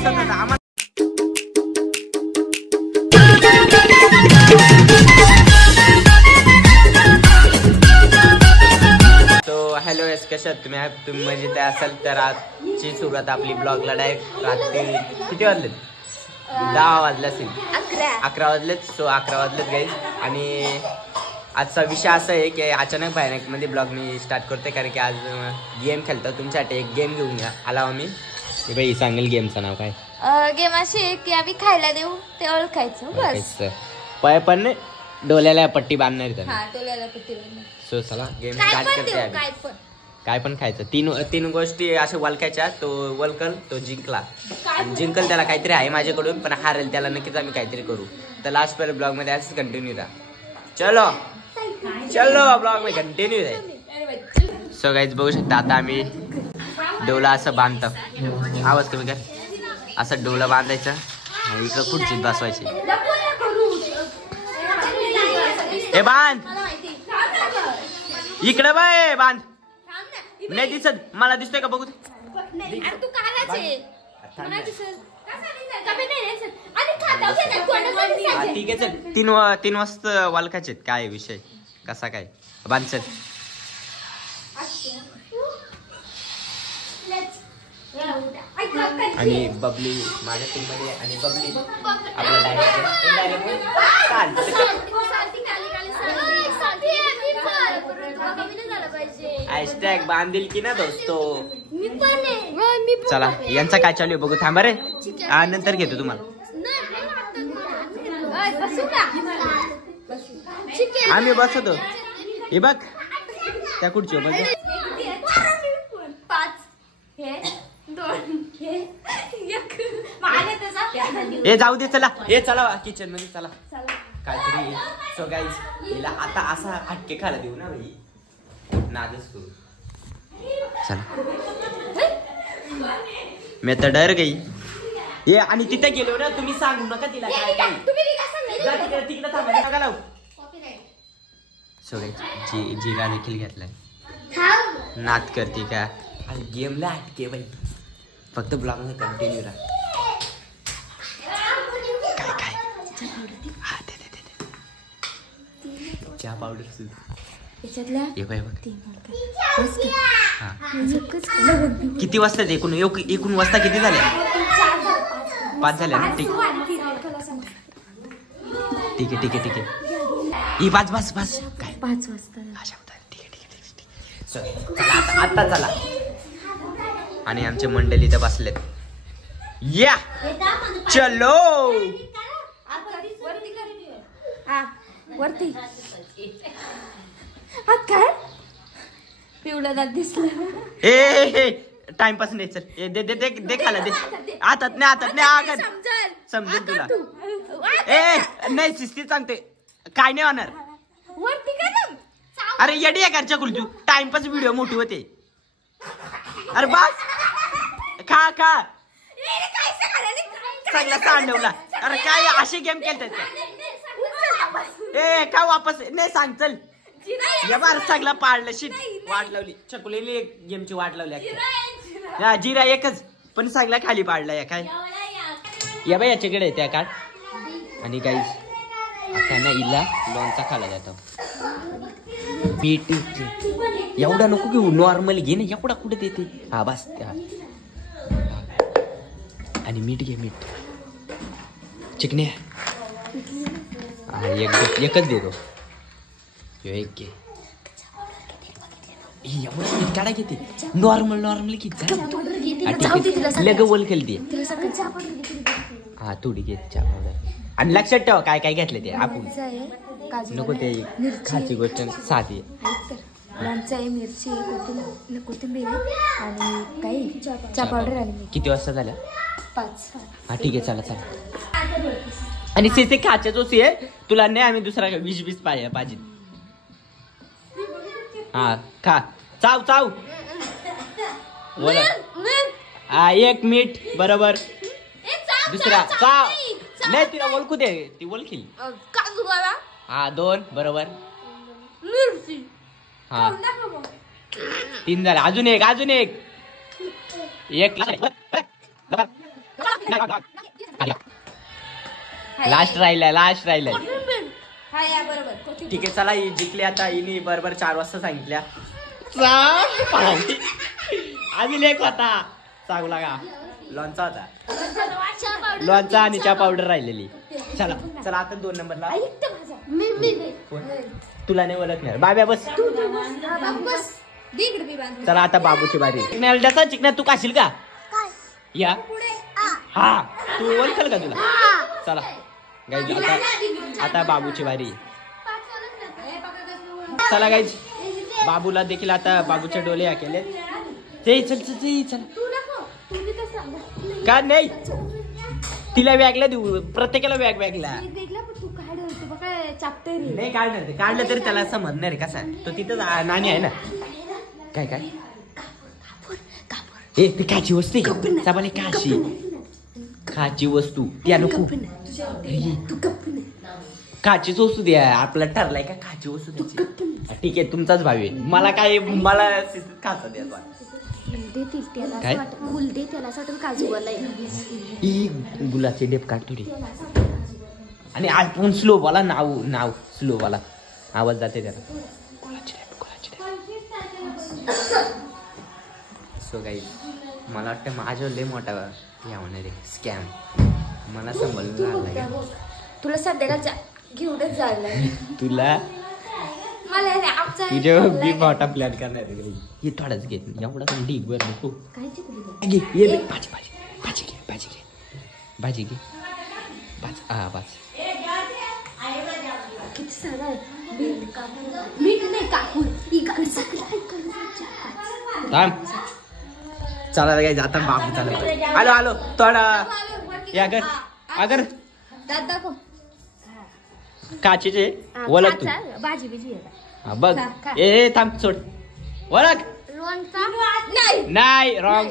दिसत आम्हाला. Hello S, कशात तुम्ही मजेत असाल तर आजची सुरुवात आपली ब्लॉगला डायरेक्ट रात्री किती वाजलेत? 10 वाजले असतील, 11 वाजलेत. सो 11 वाजलेत गाईज. आणि आजचा विषय असा आहे की अचानक भयानक मध्ये ब्लॉग मी स्टार्ट करते, कारण की आज गेम खेळतो. तुमच्यासाठी एक गेम घेऊन आला आम्ही. बाई सांगेल गेमचं नाव काय? गेम अशी आहे की आम्ही खायला देऊ ते ओळखायचं बस. पाय पण डोल्याला पट्टी बांधणार डोल्याला पट्टी बांधणार. सो चला गेम स्टार्ट करते. काय पण खायचं. तीन गोष्टी अशा वलखायच्या. तो वलकल तो जिंकल त्याला काहीतरी आहे माझ्याकडून, पण हारेल त्याला नक्कीच आम्ही काहीतरी करू. तर लास्ट पर्यंत ब्लॉग मध्ये असंच कंटिन्यू राहा. चलो ब्लॉग मध्ये कंटिन्यू राहील. सो गाईज बघू शकता आता आम्ही डोला असं बांधतो. आवाज कमी कर. असं डोला बांधायचं, इकडं खुर्चीत बसवायची. हे बांध इकडे बाय बांध. नाही दिसत मला, दिसतोय का बघू. ठीक आहे चल. 3 वाजता वालकाचे काय विषय कसा काय बांध चल. आणि बबली माझ्या टीम मध्ये, आणि बबली आपला हॅशटॅग बांधील की ना दोस्तो. चला यांचा काय चालू आहे बघू. थांबा रे, नंतर घेतो तुम्हाला. आम्ही बसतो. हे बघ त्या खुर्ची बघ. हे जाऊ दे. चला हे चला किचन मध्ये चला काहीतरी. सो गाईज हिला आता असा हटके खायला देऊ ना भाई, नादच करू. चला मी तर डर गई. ये आणि तिथे गेलो ना, तुम्ही सांगू नका तिला काय काय. तिकडे थांबा नका लावू. सो गाईज जिगा देखील घेतलाय. नाद करते का गेमला हटके बाई. फक्त ब्लॉग मध्ये कंटिन्यू राहा. काय काय हा दे चहा पावडर सुद्धा. किती वाजता एकूण वाजता किती झाल्या? 5 झाल्या ना. ठीक आहे. ही 5 काय 5 वाजता. ठीक आहे. आता चला. आणि आमचे मंडळी तर बसलेत. या चलो वरती. काय पिवळा दात दिसला. ए टाइमपास नाही. चल दे खाला दे. आतात नाही समजेल तुला. नाही शिस्ती सांगते काय नाही होणार. अरे येडी आहे घरच्या कुलजू. टाइमपास व्हिडिओ मोठी होते. अरे बस खा सगळा सांडवला. अरे काय असे गेम खेळतात ए का वापस नाही सांग. चल या बार सगळा पाडलं. शिट वाट लावली. चकुलेली गेमची वाट लावली. जिरा एकच पण सगळा खाली पाडला. या काय या बाई याच्याकडे त्या काढ. आणि गाईज आता ना हिला लोणचा खाला जातो. मीठ एवढा नको घेऊ, नॉर्मली घे ना. एवढा कुठे देते. हा बस. आणि मीठ घे. मीठ चिकने एकच देतो. एक घे. एवढं काढा घेते. नॉर्मली किती लग वल खेळते. हा थोडी घे चहा पावडर. आणि लक्षात ठेवा काय काय घेतलं ते आपण नको. ते खायची गोष्ट साधी. मिरची कोथिंबीर आणि काही चहा पावडर. आणि किती वाजता झाल्या? 5. हा ठीक आहे. चला. आणि सीसे खायच्या जोशी आहे तुला. नाही आम्ही दुसरा 20 पाहिजे. हा खा. चाव बोला. हा 1 मीठ बरोबर. दुसरा चाव नाही. तिला ओळखू दे. ती ओळखील. हा 2 बरोबर. हा 3 झाला. अजून एक लास्ट राहिलाय हा या बरोबर ठीक आहे चला ही जिंकली आता हिने बरोबर 4 वाजता सांगितल्या आम्ही लेख होता सांगू लागा लोणचा होता लोणचा आणि चहा पावडर राहिलेली चला चला आता 2 नंबरला तुला नाही ओळखणार बाब्या बस चला आता बाबूची बारी मेलड्याचा चिकना तू काशील का या हा तू ओळखल का तुला चला गाईज आता बाबूची बारी चला गाईज बाबूला देखील आता बाबूचे डोले या केले ते चल चल का नाही तिला वॅगला देऊ प्रत्येकाला वॅगला नाही काढलं तरी त्याला समजणार आहे कसा तो तिथं नाणी आहे ना काय काय हे ती काची वस्तू चाबाले खाची वस्तू त्या नको खाचीच वस्तू द्या आपला ठरलाय का खाची वस्तू द्यायची ठीक आहे तुमचाच भावी मला काय मला खाचा द्या काय गुलाचे डेप काढ थोडी आणि आपण स्लो वाला नाव स्लो वाला आवाज जाते त्याला सो गाईज मला वाटतं माझ्यावर लय मोठा या होणार आहे स्कॅम मला सांभाळून तुला सध्याला घेऊनच झालं तुला तुझ्या मी मोठा प्लॅन करणार आहे हे थोडाच घे एवढा ढीक बर नको घे भाजी घे हा बस किती सारा मीठ नाही कापूर थांब चला काय जाता बाबू चालू आलो थोडा या अगर दाखव काचेचे ओळख तू भाजी बिजी हा बघ ए थांब सोड ओळख लोणचा नाही रॉंग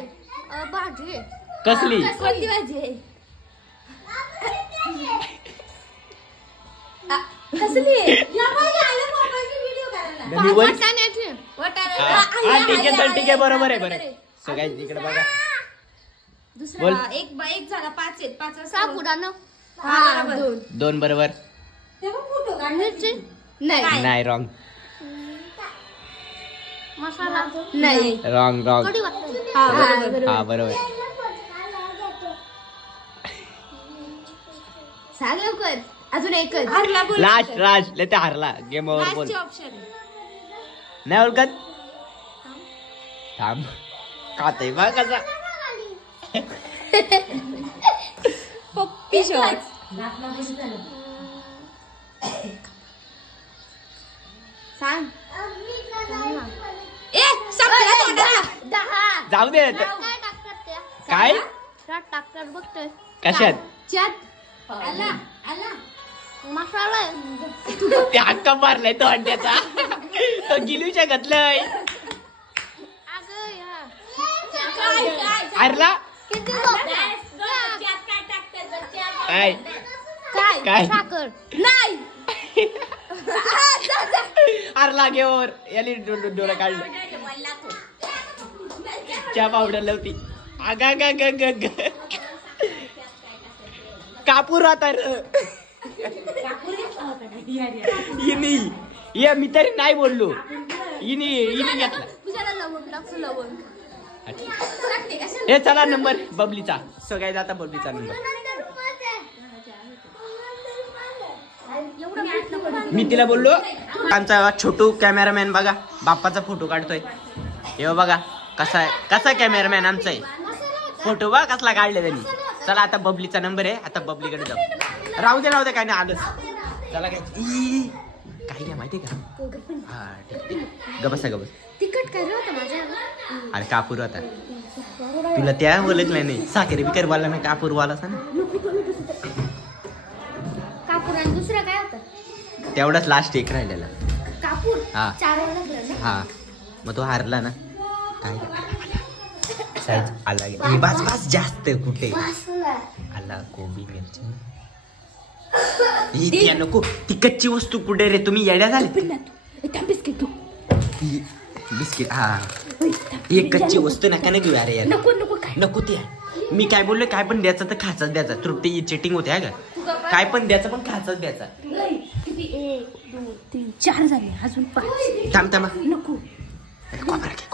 भाजी कसली कोणती भाजी आहे कसली ठीक आहे बरोबर आहे बरं सगळ्या इकडे बघा दुसरा एक झाला 5 आहेत 5 साबुदाणा 2 बरोबर नाही रॉंग मसाला नाही रॉंग हा बरोबर सांग लवकर अजून एकच लास्ट लेते हारला गेम ओव्हर बोल नाही ओळखत थांब खाते बघ कसा पप्पी शॉट सांग जाऊ दे काय टाकतात बघतोय कशात मसाला ते हक्का मारलाय तो अंड्याचा तो गिलूच्या घातलंय हारला काय काय नाही हारला घेवर याली डोळा काढलं चहा पावडर लावती आगा ग ग ग ग कापूर होता ये मी तरी नाही बोललो हिने घेतला हे चला नंबर बबलीचा सगळ्यात आता बबलीचा नंबर मी तिला बोललो आमचा छोटू कॅमेरामॅन बघा बाप्पाचा फोटो काढतोय हे बघा कसा कॅमेरामॅन आमचा आहे फोटो बघा कसला काढले त्यांनी चला आता बबलीचा नंबर आहे आता बबलीकडे जाऊ राहू दे काय नाही आलंच चला काय नाही माहितीये का हा ठीक गबस तिखट काय होतं माझ्या अरे कापूर होता तुला त्या ओळखलं नाही साखरे बिकर वाला ना कापूर वाला ना कापूर आणि दुसरं काय होतं तेवढाच लास्ट एक राहिलेला कापूर हा 4 ओळखलं हा मग तो हारला ना काय साईज आला बस जास्त कुठे आला कोबी मिरची ही नको ती कच्ची वस्तू कुठे रे तुम्ही येड्या झाले बिस्किट हा एक कच्ची वस्तू नका ना घेऊ अरे यार नको त्या मी काय बोललो, काय पण द्यायचं तर खायचाच द्यायचा. तृप्ती चिटिंग होते आहे का? काय पण द्यायचं पण खायचाच द्यायचा. 1 2 3 4 झाले, अजून 5. थांब थांब. नको खोबरं घे,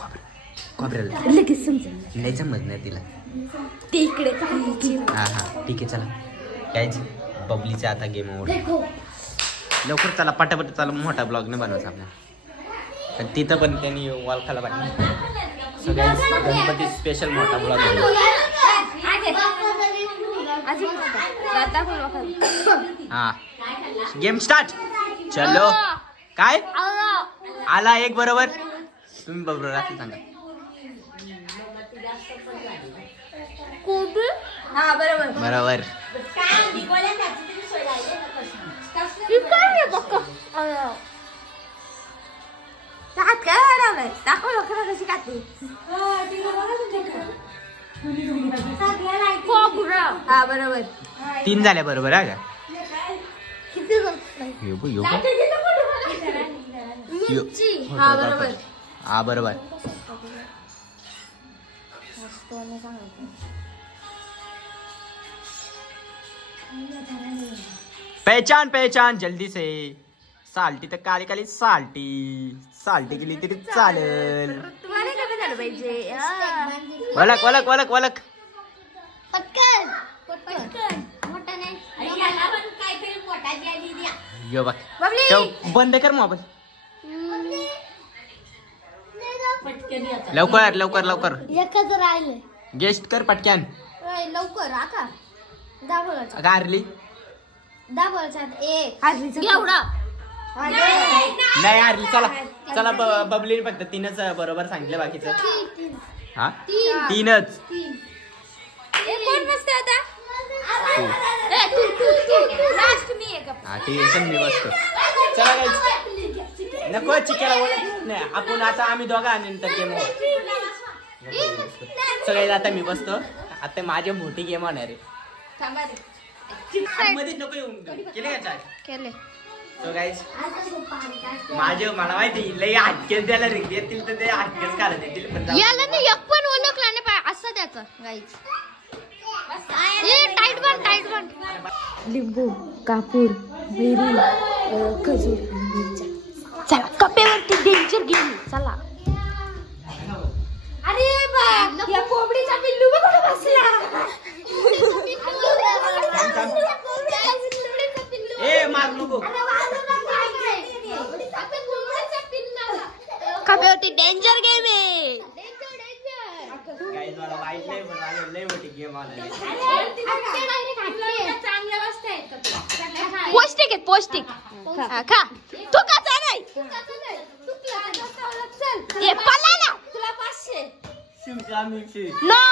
खोबऱ्याला लगेच समजेल. लय समज नाही तिला. ते इकडे हा ठीक आहे चला. कायच बबलीचा आता गेम ओव्हर. लवकर चला पटापट चला, मोठा ब्लॉग नाही बनवायचा आपल्याला. आणि तिथं पण त्यांनी वॉल खाला पाहिजे. सगळ्या गणपती स्पेशल मोठा ब्लॉग हा. Game start. चलो. काय आला 1 बरोबर. तुम्ही बरोबर राहते सांगा. बरोबर. बरोबर 3 झाल्या बरोबर आहे का? हा बरोबर. पहचान जल्दी से. साल्टी तर काली काली साल्टी गेली तरी चालेल. वलक यो बघ. बंद कर मोबाईल. लवकर एकच राहिले. गेस्ट कर पटक्यान. लवकर आता दाबोळाचा गारली एवढा नाही हारली. चला बबलीने फक्त 3च बरोबर सांगितलं, बाकीचं हा 3च. कोण बसते आता? हा ठीक आहे मी बसतो. चला नको चिकेला बोलत नाही आपण. आता आम्ही दोघा नंतर गेम सगळे. आता मी बसतो. आता माझे मोठी गेम होणार आहे. मध्ये नको येऊन केले का चार केले. सो गाईज मला माहिती लई हटकेच द्यायला रे देतील तर ते हटकेच काढत येतील. पण याला नाही एक पण ओळखला नाही पाहिजे असं त्याचं गाईज. टाईट बन. लिंबू, कापूर, मिरी, खजूर आणि मिरच्या. चला कपेवरती डेंजर गेम. चला. अरे बा या कोंबडीचा पिल्लू बघ बसला. ए मार नको. कपेवरती डेंजर गेम आहे. गाईज मला माहित नाही पण आलो लई मोठी गेम आला. पौष्टिक खा. तू खाचा नाही. ये पल्ला ना तुला 500. शिमला मिरची नो.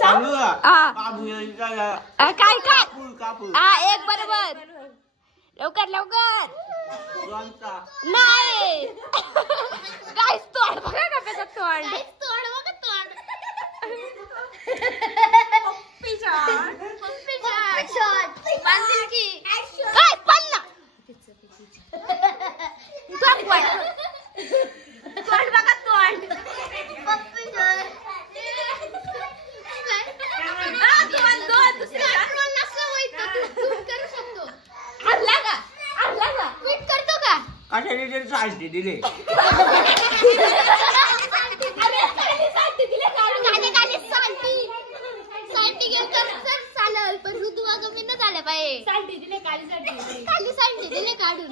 चालू काय एक बरोबर. लवकर नाही. गाईस तोड बघा कपेचं तोंड. काय पन्ना तोंड बघा तोंड. साल्टी दिले. चालेल पण ऋतू कमी न झाले पाहिजे. काली साठी दिले काढून.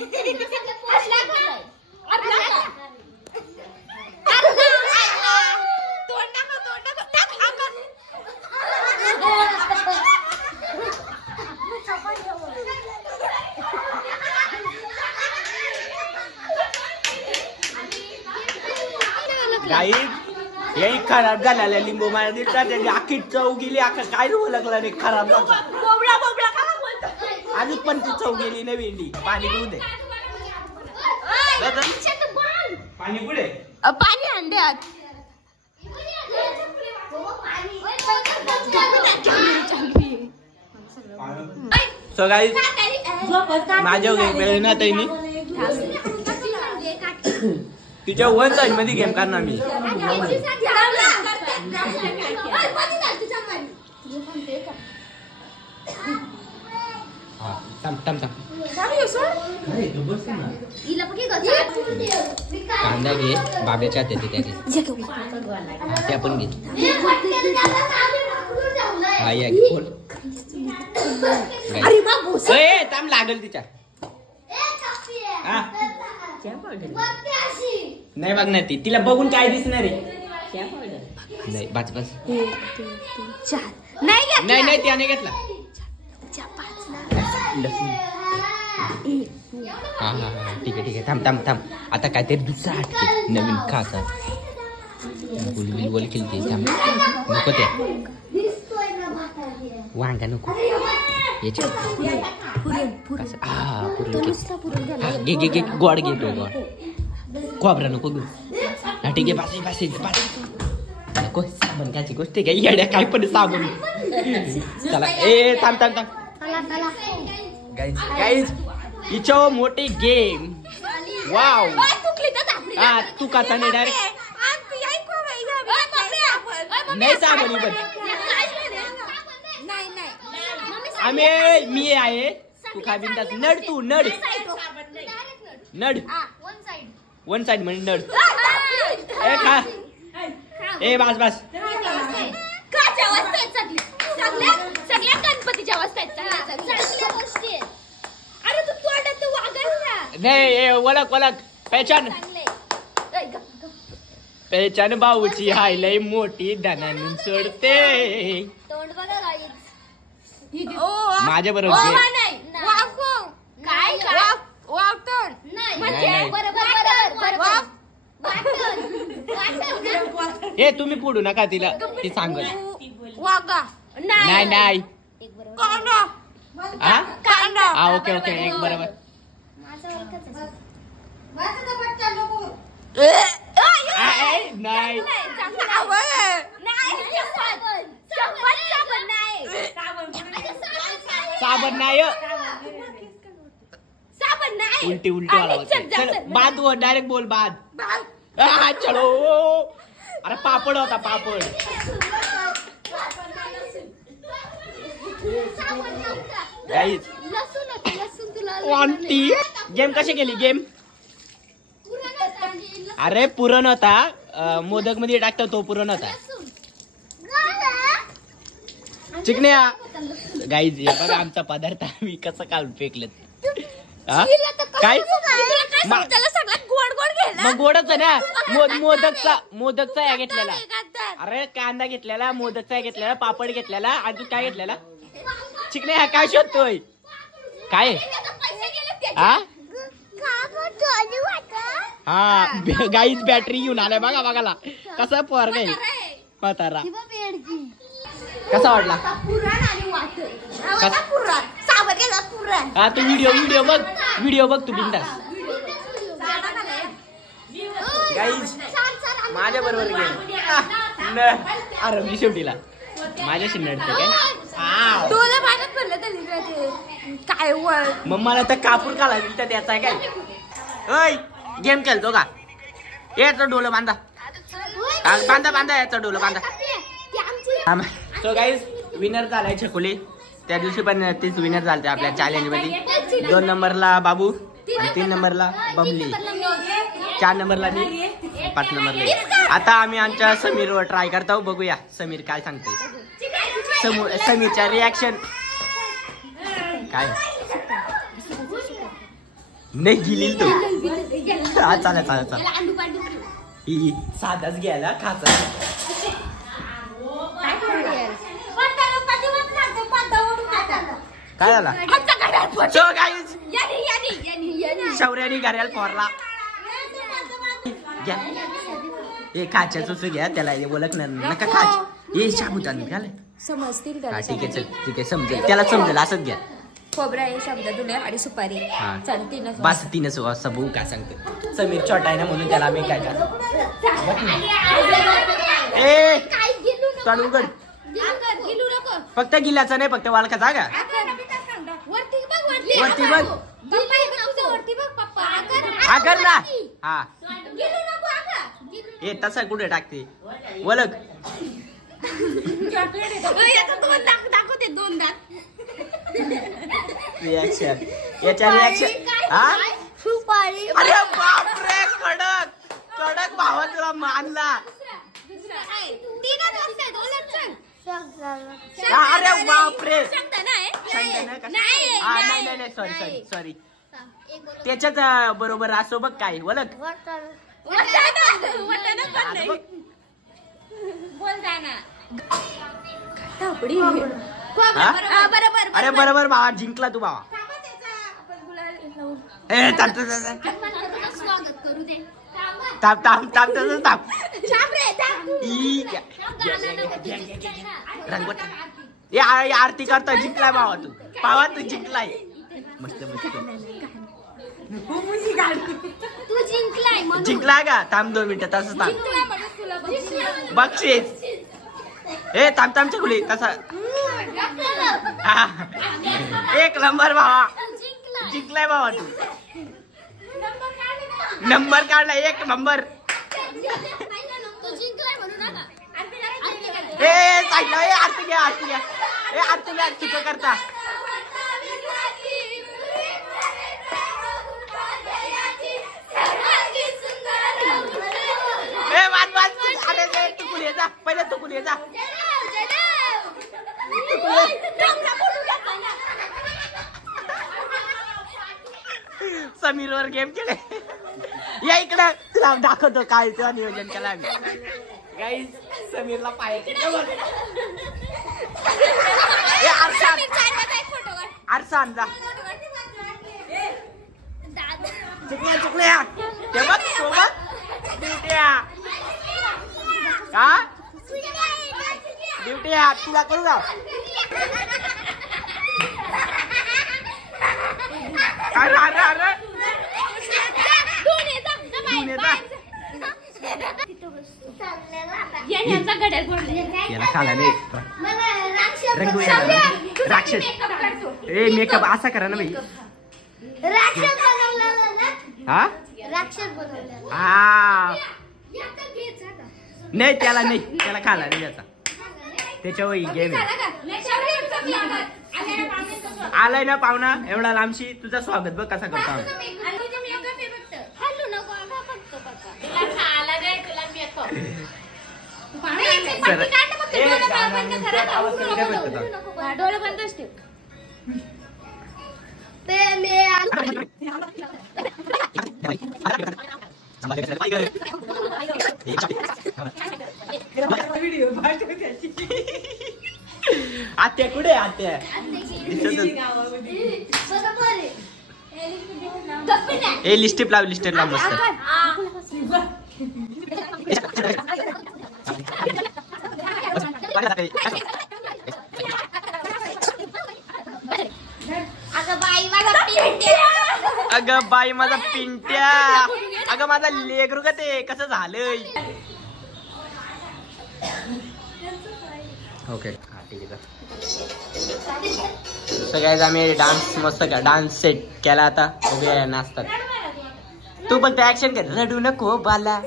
गाईड हे खराब झालेल्या लिंबू माझ्या दिसला त्याची आखी चव गेली. काय लागला नाही खराब झाला. अजून पण ती चव गेली नाही. भेंडी पाणी पिऊ दे. पाणी पुढे पाणी अंड्यात. सो गाईज माझ्या वेळ ना त्यांनी तिच्या वन साइड मध्ये गेम करणार मी. कांदा घे बाबेच्या हातात त्या घे त्या पण घे. हा या घे बोल. थांब लागल तिच्या. नाही बघणार ती तिला बघून काय दिसणार आहे. नाही बस बस. 1 2 3 4 नाही नाही त्या नाही घेतला. हा हा हा ठीक आहे थांब थांब थांब. आता काहीतरी दुसरा आटके नवीन खासा बोल बोल खेळते. थांब नको त्या वांगा नको याच्या. हा पुरण घे घे घे गोड घेतो गोड. खोबरा नको घेऊ. हा ठीक आहे बस नको. साबण कायची गोष्ट काय येड्या काय पण साबण. चला ए थांब थांब थांब. गाईज गाईज इचो मोठी गेम. वाव हा तू काचा नाही डायरेक्ट नाही साबण पण आम्ही मी आहे. तू काय बिंदास नड तू नड नड वन साइड म्हणजे नड. ए खा ए बस बस. सगळ्या गणपतीच्या अवस्था आहेत. अरे तू तोंडात वागल ना. नाही ओळख ओळख पहचान पहचान भाऊची हाय लय मोठी धनानून सोडते. तोंड बघा गाईज. माझ्या बरोबर काय हे तुम्ही पुढू नका तिला ती सांगल. नाही नाही हा ओके ओके एक बरोबर. नाही साबण नाही उलटी उलटी वाला बाद वो डायरेक्ट बोल बाद. चलो अरे पापड होता पापड. गेम कशी गेली गेम. अरे पुरण होता मोदक मध्ये टाकता तो पुरण होता. चिकन्या गाईज हे बघा आमचा पदार्थ आम्ही कसं काल फेकलं. काय मग गोडच आहे ना. मोदकचा या घेतलेला. अरे कांदा घेतलेला मोदकचा घेतलेला पापड घेतलेला आणि तू काय घेतलेला. चिकन्या काय शोधतोय काय हा हा गाईच बॅटरी घेऊन आलाय बघा बघाला कसा पोर गाई पतारा. कसा वाटला हा तू व्हिडिओ बघ तू बिंदास. गाईज माझ्या बरोबर गेम. अरे मी शेवटीला माझ्याशी नडते काय मग मला तर कापूर काला दिसत त्याचा काय. ओय गेम खेळतो का. याचं डोलं बांधा बांधा बांधा याचं डोलं बांधा. सो गाईज विनर झालाय छकुली. त्या दिवशी पण तीच विनर झालते आपल्या चॅलेंज मध्ये. 2 नंबरला बाबू 3 नंबरला बबली 4 नंबरला मी 5 नंबरला. आता आम्ही आमच्या समीरवर ट्राय करतो बघूया समीर काय सांगते. समीरच्या रिॲक्शन काय नाही गेली तो. चालेल चालेल चालेल साधाच घ्यायला खाचा. काय झाला शौर्यानी घराला फोरला. घ्या हे खाच्या सुसू घ्या त्याला ओळखणार नका खाच. हे शाबुदाना घ्याले समजतील. ठीक आहे ठीक आहे समजेल त्याला समजेल असंच घ्या. खोबरा आहे शब्द आणि सुपारी बस 3च सबू काय सांगते. समीर छोटा आहे ना म्हणून त्याला आम्ही काय ए तोंड उघड. फक्त गिल्याचा नाही फक्त वाळका जागा वरती बघ. हा कर ना. हा ए तसा कुठे टाकते वलक. दाखवते 2 दात. रिॲक्शन याच्या रिॲक्शन. हा अरे बापरे कडक कडक भावा तुला मानला. अरे बापरे नाही सॉरी त्याच्यात बरोबर असो बघ काय वलक. अरे बरोबर भावा जिंकला तू भावा. ताप ताप ताप तसंच ताप. रंगवट आरती करता जिंकलाय भावा तू. भावा तू जिंकलाय. मस्त मस्त तू जिंकलाय का. थांब 2 मिनिटं तसंच थांब. बक्षीस ए थांब थांब चकुली तसा. 1 नंबर भावा जिंकलाय भावा तू. नंबर काढला 1 नंबर. ए साईडला ए आरती घ्या आरती घ्या. ए आरती घ्या चुका करता. ए वाद वाद. अरे तू कुणी जा पहिले तू कुणी जा. समीर वर गेम केले. या इकडे तुला दाखवतो काय तेव्हा नियोजन केलं आम्ही. गाईस समीरला पाय आरसा आणला. चुकल्या चुकल्या ते बघ सोबत ड्युट्या. हा ड्युट्या तुला करू का. अरे अरे अरे याला खाला नाही रंगू राक्षस. ए मेकअप असा करा ना भाई. हा हा नाही त्याला नाही त्याला खाला नाही त्याचा. त्याच्या वही गेम आलाय ना पाहुणा एवढा लांबशी. तुझं स्वागत बघ कसा करतो आम्ही. डोळे बंद ठेव. आत्या कुठे आत्या. ए लिस्टिप लाव लिस्टिप लाव मस्त. अगं बाई माझा पिंट्या. अगं माझा लेकरू का ते कसं झालंय. ओके हा ठीक आहे. सगळ्याच आम्ही डान्स मस्त का डान्स सेट केला आता. उभे नाचतात. तू पण त्या ऍक्शन कर. रडू नको बाला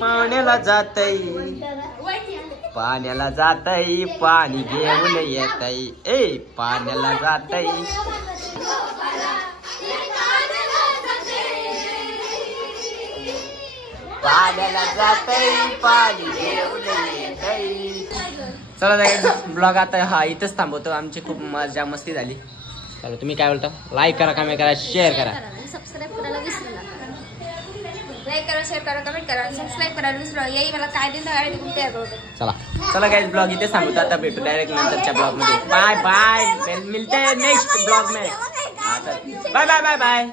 पाण्याला जातय पाण्याला जातय पाणी घेऊन येतय. ए पाण्याला जातय पाण्याला जातय पाणी घेऊन येतय. चला ब्लॉग आता हा इथंच थांबवतो. आमची खूप मजा मस्ती झाली. चला तुम्ही काय बोलता. लाईक करा कमेंट करा शेअर करा सबस्क्राईब करायला विसरू नका. लाईक करा शेअर करा कमेंट करा सबस्क्राईब करायला विसरू नका. येई मला काय देणार. चला चला गाइस ब्लॉग इथे थांबवतो. आता भेटू डायरेक्ट नंतरच्या ब्लॉग मध्ये. बाय बाय मिलते हैं नेक्स्ट ब्लॉग में. Bye bye bye bye.